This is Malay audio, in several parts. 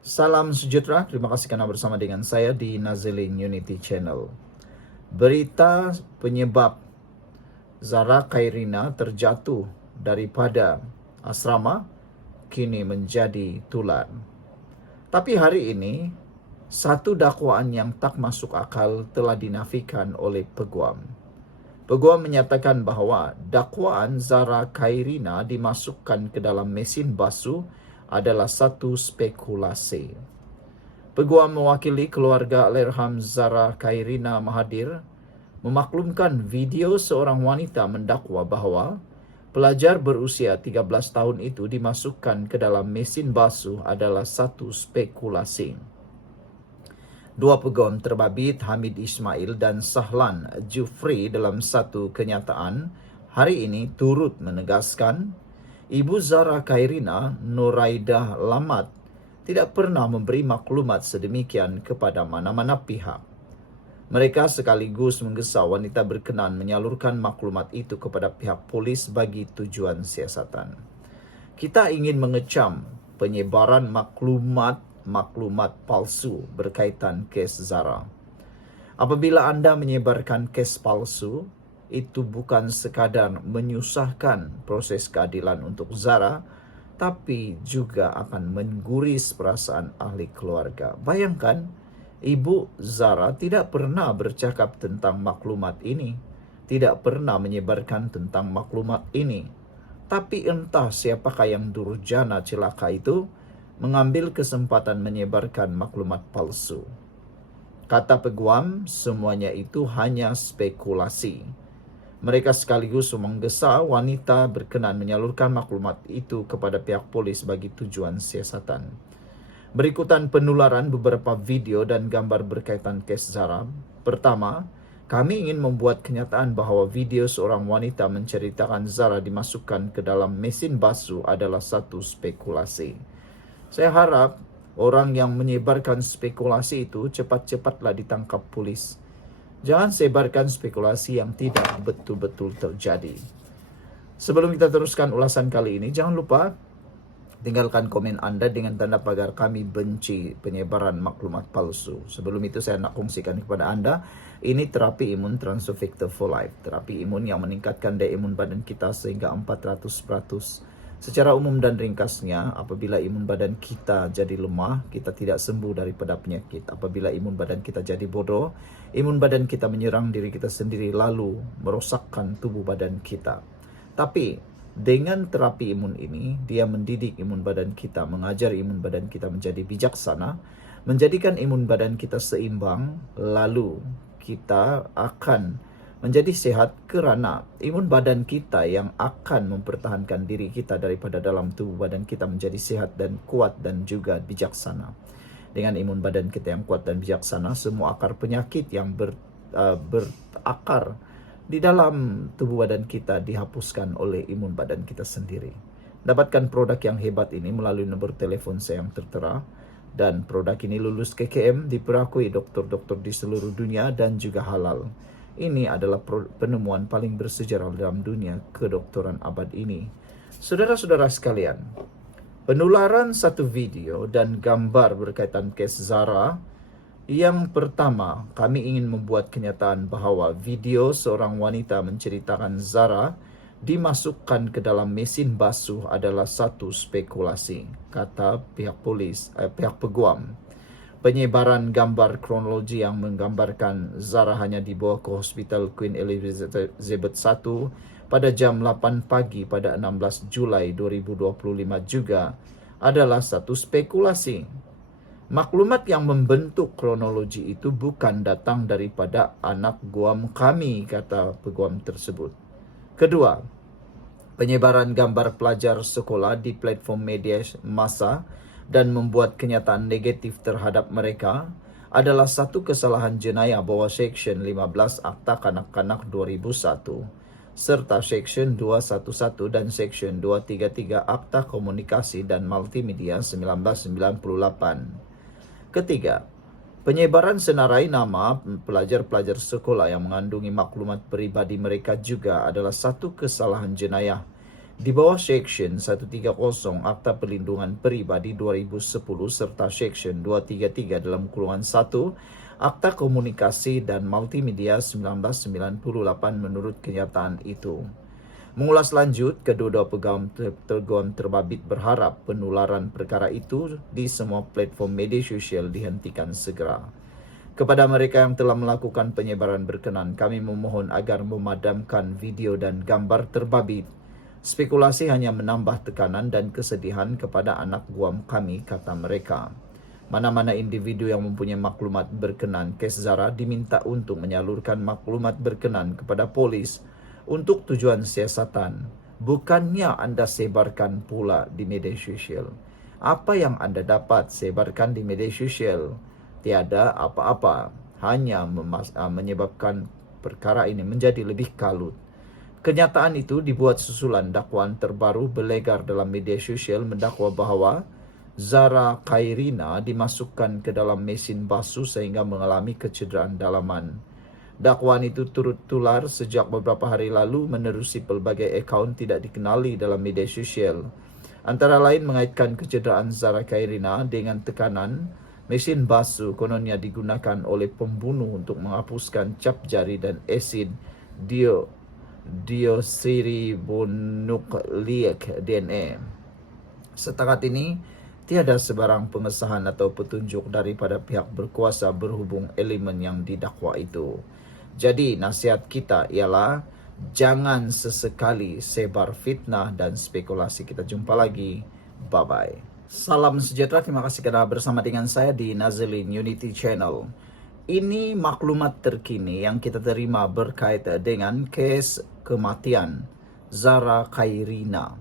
Salam sejahtera, terima kasih karena bersama dengan saya di Nazilin Unity Channel. Berita penyebab Zara Khairina terjatuh daripada asrama kini menjadi tular. Tapi hari ini, satu dakwaan yang tak masuk akal telah dinafikan oleh Peguam. Peguam menyatakan bahawa dakwaan Zara Khairina dimasukkan ke dalam mesin basuh adalah satu spekulasi. Peguam mewakili keluarga Allahyarham Zara Khairina Mahathir memaklumkan video seorang wanita mendakwa bahawa pelajar berusia 13 tahun itu dimasukkan ke dalam mesin basuh adalah satu spekulasi. Dua peguam terbabit Hamid Ismail dan Sahlan Jufri dalam satu kenyataan hari ini turut menegaskan Ibu Zara Khairina Nuraidah Lamat tidak pernah memberi maklumat sedemikian kepada mana-mana pihak. Mereka sekaligus menggesa wanita berkenan menyalurkan maklumat itu kepada pihak polis bagi tujuan siasatan. Kita ingin mengecam penyebaran maklumat palsu berkaitan kes Zara. Apabila anda menyebarkan kes palsu, itu bukan sekadar menyusahkan proses keadilan untuk Zara, tapi juga akan mengguris perasaan ahli keluarga. Bayangkan, Ibu Zara tidak pernah bercakap tentang maklumat ini, tidak pernah menyebarkan tentang maklumat ini. Tapi entah siapakah yang durjana celaka itu mengambil kesempatan menyebarkan maklumat palsu. Kata peguam, semuanya itu hanya spekulasi. Mereka sekaligus menggesa wanita berkenan menyalurkan maklumat itu kepada pihak polis bagi tujuan siasatan. Berikutan penularan beberapa video dan gambar berkaitan kes Zara. Pertama, kami ingin membuat kenyataan bahawa video seorang wanita menceritakan Zara dimasukkan ke dalam mesin basuh adalah satu spekulasi. Saya harap orang yang menyebarkan spekulasi itu cepat-cepatlah ditangkap polis. Jangan sebarkan spekulasi yang tidak betul-betul terjadi. Sebelum kita teruskan ulasan kali ini, jangan lupa tinggalkan komen anda dengan tanda pagar kami benci penyebaran maklumat palsu. Sebelum itu saya nak kongsikan kepada anda, ini terapi imun Transovector for Life. Terapi imun yang meningkatkan daya imun badan kita sehingga 400%. Secara umum dan ringkasnya, apabila imun badan kita jadi lemah, kita tidak sembuh daripada penyakit. Apabila imun badan kita jadi bodoh, imun badan kita menyerang diri kita sendiri lalu merosakkan tubuh badan kita. Tapi dengan terapi imun ini, dia mendidik imun badan kita, mengajar imun badan kita menjadi bijaksana, menjadikan imun badan kita seimbang, lalu kita akan menjadi sehat kerana imun badan kita yang akan mempertahankan diri kita daripada dalam tubuh badan kita menjadi sehat dan kuat dan juga bijaksana. Dengan imun badan kita yang kuat dan bijaksana, semua akar penyakit yang berakar di dalam tubuh badan kita dihapuskan oleh imun badan kita sendiri. Dapatkan produk yang hebat ini melalui nombor telefon saya yang tertera. Dan produk ini lulus KKM, diperakui doktor-doktor di seluruh dunia dan juga halal. Ini adalah penemuan paling bersejarah dalam dunia kedokteran abad ini. Saudara-saudara sekalian, penularan satu video dan gambar berkaitan kes Zara. Yang pertama, kami ingin membuat kenyataan bahawa video seorang wanita menceritakan Zara dimasukkan ke dalam mesin basuh adalah satu spekulasi, kata pihak polis, pihak peguam. Penyebaran gambar kronologi yang menggambarkan Zara hanya dibawa ke Hospital Queen Elizabeth I pada jam 8 pagi pada 16 Julai 2025 juga adalah satu spekulasi. Maklumat yang membentuk kronologi itu bukan datang daripada anak guam kami, kata peguam tersebut. Kedua, penyebaran gambar pelajar sekolah di platform media massa dan membuat kenyataan negatif terhadap mereka adalah satu kesalahan jenayah bawah Seksyen 15 Akta Kanak-Kanak 2001 serta Seksyen 211 dan Seksyen 233 Akta Komunikasi dan Multimedia 1998. Ketiga, penyebaran senarai nama pelajar-pelajar sekolah yang mengandungi maklumat peribadi mereka juga adalah satu kesalahan jenayah di bawah Section 130 Akta Perlindungan Peribadi 2010 serta Section 233 dalam kurungan 1 Akta Komunikasi dan Multimedia 1998 menurut kenyataan itu. Mengulas lanjut, kedua-dua pegawai terbabit berharap penularan perkara itu di semua platform media sosial dihentikan segera. Kepada mereka yang telah melakukan penyebaran berkenan, kami memohon agar memadamkan video dan gambar terbabit. Spekulasi hanya menambah tekanan dan kesedihan kepada anak guam kami, kata mereka. Mana-mana individu yang mempunyai maklumat berkenan kes Zara diminta untuk menyalurkan maklumat berkenan kepada polis untuk tujuan siasatan. Bukannya Anda sebarkan pula di media sosial. Apa yang Anda dapat sebarkan di media sosial? Tiada apa-apa, hanya menyebabkan perkara ini menjadi lebih kalut. Kenyataan itu dibuat susulan dakwaan terbaru berlegar dalam media sosial mendakwa bahawa Zara Khairina dimasukkan ke dalam mesin basuh sehingga mengalami kecederaan dalaman. Dakwaan itu turut tular sejak beberapa hari lalu menerusi pelbagai akaun tidak dikenali dalam media sosial. Antara lain mengaitkan kecederaan Zara Khairina dengan tekanan mesin basuh kononnya digunakan oleh pembunuh untuk menghapuskan cap jari dan asid deoksiribonukleik DNA. Setakat ini, tiada sebarang pengesahan atau petunjuk daripada pihak berkuasa berhubung elemen yang didakwa itu. Jadi, nasihat kita ialah jangan sesekali sebar fitnah dan spekulasi. Kita jumpa lagi. Bye-bye. Salam sejahtera, terima kasih kerana bersama dengan saya di Nazilin Unity Channel. Ini maklumat terkini yang kita terima berkaitan dengan kes kematian Zara Khairina.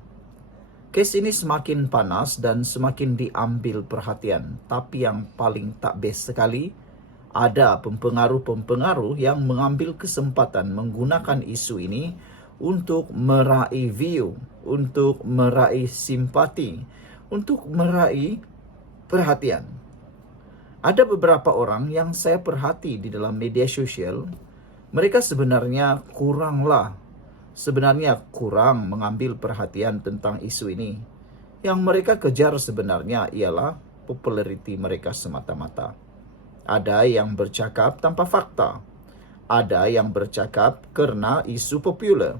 Kes ini semakin panas dan semakin diambil perhatian. Tapi yang paling tak best sekali, ada pempengaruh-pempengaruh yang mengambil kesempatan menggunakan isu ini untuk meraih view, untuk meraih simpati, untuk meraih perhatian. Ada beberapa orang yang saya perhati di dalam media sosial, mereka sebenarnya kurang mengambil perhatian tentang isu ini. Yang mereka kejar sebenarnya ialah populariti mereka semata-mata. Ada yang bercakap tanpa fakta. Ada yang bercakap kerana isu popular.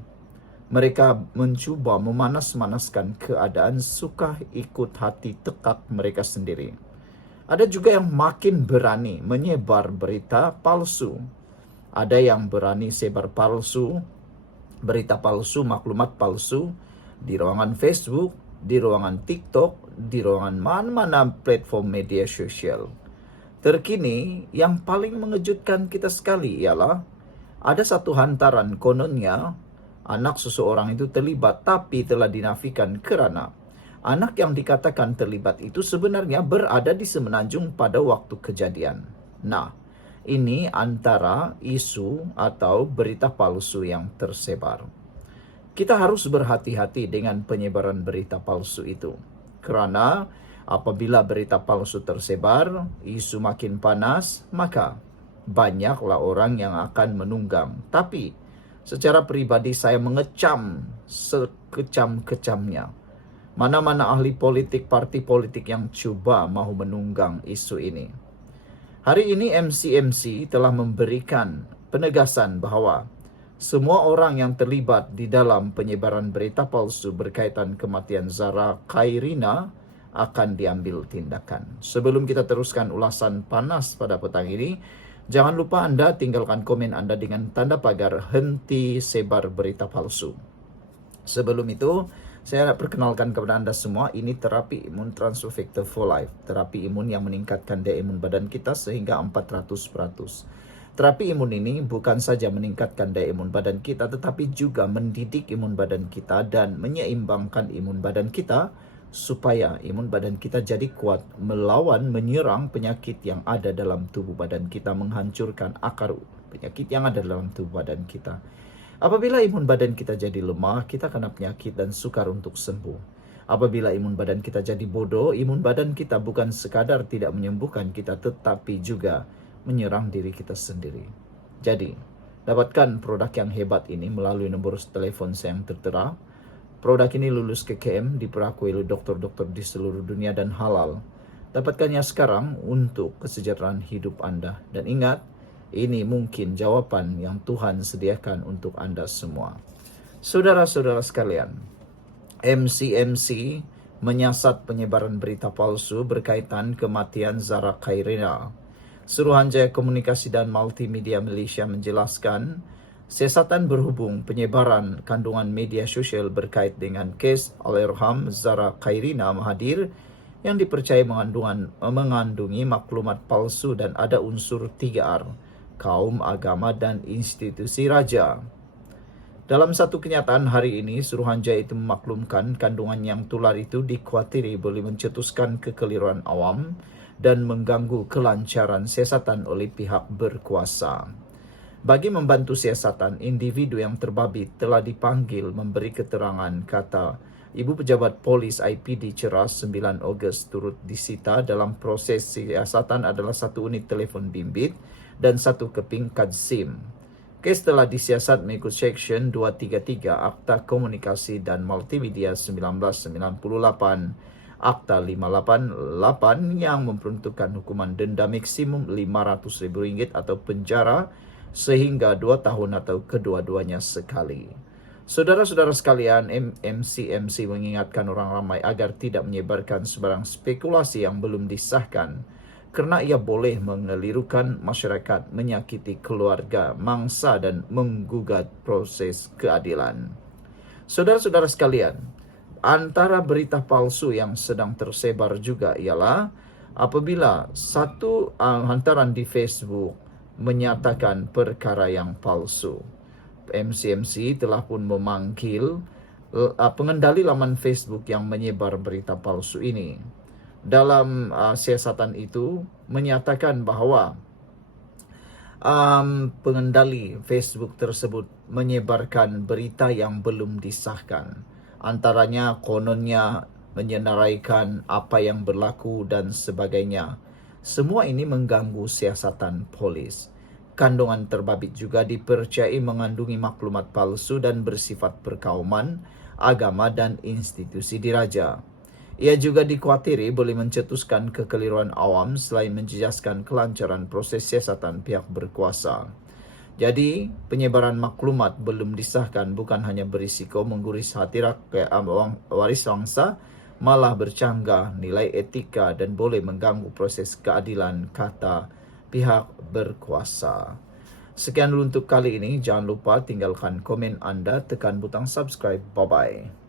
Mereka mencuba memanas-manaskan keadaan suka ikut hati tekak mereka sendiri. Ada juga yang makin berani menyebar berita palsu. Ada yang berani sebar palsu, berita palsu, maklumat palsu di ruangan Facebook, di ruangan TikTok, di ruangan mana-mana platform media sosial. Terkini, yang paling mengejutkan kita sekali ialah ada satu hantaran kononnya anak seseorang itu terlibat tapi telah dinafikan kerana anak yang dikatakan terlibat itu sebenarnya berada di Semenanjung pada waktu kejadian. Nah, ini antara isu atau berita palsu yang tersebar. Kita harus berhati-hati dengan penyebaran berita palsu itu. Kerana apabila berita palsu tersebar, isu makin panas, maka banyaklah orang yang akan menunggang. Tapi secara pribadi saya mengecam sekecam-kecamnya mana-mana ahli politik, parti politik yang cuba mahu menunggang isu ini. Hari ini MCMC telah memberikan penegasan bahawa semua orang yang terlibat di dalam penyebaran berita palsu berkaitan kematian Zara Khairina akan diambil tindakan. Sebelum kita teruskan ulasan panas pada petang ini, jangan lupa Anda tinggalkan komen Anda dengan tanda pagar henti sebar berita palsu. Sebelum itu, saya nak perkenalkan kepada Anda semua, ini terapi imun transfer factor for life. Terapi imun yang meningkatkan daya imun badan kita sehingga 400%. Terapi imun ini bukan saja meningkatkan daya imun badan kita, tetapi juga mendidik imun badan kita dan menyeimbangkan imun badan kita supaya imun badan kita jadi kuat melawan menyerang penyakit yang ada dalam tubuh badan kita, menghancurkan akar penyakit yang ada dalam tubuh badan kita. Apabila imun badan kita jadi lemah, kita kena penyakit dan sukar untuk sembuh. Apabila imun badan kita jadi bodoh, imun badan kita bukan sekadar tidak menyembuhkan kita, tetapi juga menyerang diri kita sendiri. Jadi, dapatkan produk yang hebat ini melalui nombor telefon saya yang tertera. Produk ini lulus KKM, diperakui oleh dokter-dokter di seluruh dunia dan halal. Dapatkannya sekarang untuk kesejahteraan hidup Anda. Dan ingat, ini mungkin jawaban yang Tuhan sediakan untuk Anda semua. Saudara-saudara sekalian, MCMC menyiasat penyebaran berita palsu berkaitan kematian Zara Khairina. Suruhanjaya Komunikasi dan Multimedia Malaysia menjelaskan, siasatan berhubung penyebaran kandungan media sosial berkait dengan kes Allahyarham Zara Khairina Mahathir yang dipercayai mengandungi maklumat palsu dan ada unsur 3R, kaum, agama, dan institusi raja. Dalam satu kenyataan hari ini, Suruhanjaya itu memaklumkan kandungan yang tular itu dikhawatiri boleh mencetuskan kekeliruan awam dan mengganggu kelancaran siasatan oleh pihak berkuasa. Bagi membantu siasatan, individu yang terbabit telah dipanggil memberi keterangan, kata Ibu Pejabat Polis IPD Ceras 9 Ogos turut disita dalam proses siasatan adalah 1 unit telefon bimbit dan 1 keping kad SIM. Kes telah disiasat mengikut Seksyen 233 Akta Komunikasi dan Multimedia 1998, Akta 588 yang memperuntukkan hukuman denda maksimum RM500,000 atau penjara sehingga 2 tahun atau kedua-duanya sekali. Saudara-saudara sekalian, MCMC mengingatkan orang ramai agar tidak menyebarkan sebarang spekulasi yang belum disahkan kerana ia boleh mengelirukan masyarakat, menyakiti keluarga, mangsa dan menggugat proses keadilan. Saudara-saudara sekalian, antara berita palsu yang sedang tersebar juga ialah apabila satu hantaran di Facebook menyatakan perkara yang palsu. MCMC telah pun memanggil pengendali laman Facebook yang menyebar berita palsu ini. Dalam siasatan itu menyatakan bahawa pengendali Facebook tersebut menyebarkan berita yang belum disahkan. Antaranya kononnya menyenaraikan apa yang berlaku dan sebagainya. Semua ini mengganggu siasatan polis. Kandungan terbabit juga dipercayai mengandungi maklumat palsu dan bersifat perkauman, agama dan institusi diraja. Ia juga dikhawatiri boleh mencetuskan kekeliruan awam selain menjejaskan kelancaran proses siasatan pihak berkuasa. Jadi, penyebaran maklumat belum disahkan bukan hanya berisiko mengguris hati rakyat waris bangsa, malah bercanggah nilai etika dan boleh mengganggu proses keadilan, kata pihak berkuasa. Sekian dulu untuk kali ini. Jangan lupa tinggalkan komen anda, tekan butang subscribe. Bye-bye.